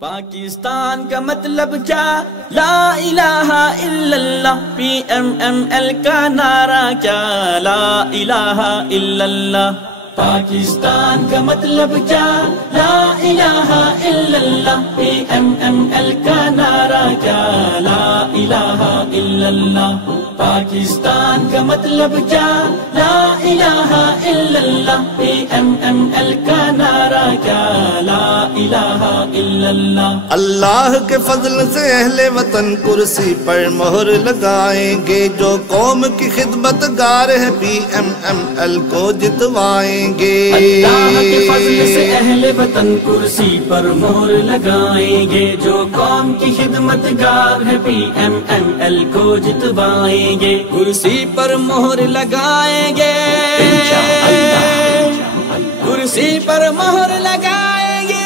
پاکستان کا مطلب کیا؟ لا الہ الا اللہ. PMML کا نعرہ کیا؟ لا الہ الا اللہ. پاکستان کا مطلب کیا؟ لا الہ الا اللہ. PMML کا نعرہ کیا؟ لا الہ الا اللہ. پاکستان کا مطلب کیا؟ لا الہ الا اللہ. PMML کا نعرہ کیا؟ لا الہ الا اللہ. اللہ کے فضل سے اہل وطن کرسی پر مہر لگائیں گے. جو قوم کی خدمت گار ہے PMML کو جتوائیں گے. اللہ کے فضل سے اہل وطن کرسی پر مہر لگائیں گے. جو قوم کی خدمت گار ہے PMML کو جتوائیں گے. کرسی پر مہر لگائیں گے. کرسی پر مہر لگائیں گے.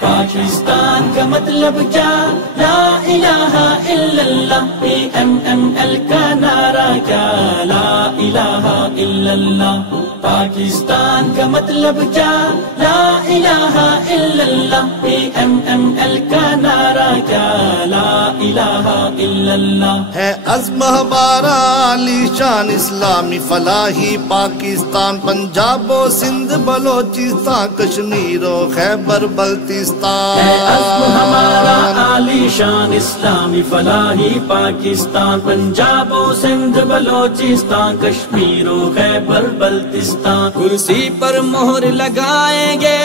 پاکستان کا مطلب کیا؟ لا الہ الا اللہ. PMML کا نعرہ کیا؟ لا الہ الا اللہ. پاکستان کا مطلب کیا؟ لا الہ الا اللہ. PMML کا نعرہ کیا؟ لا الہ الا اللہ. ہے عزم ہمارا عالی شان اسلامی فلاحی پاکستان. پنجاب و سندھ بلوچستان کشمیر و خیبر بلتستان. ہے عزم ہمارا عالی شان اسلامی فلاحی پاکستان. پنجاب و سندھ بلوچستان کشمیر و خیبر بلتستان. کرسی پر مہر لگائیں گے.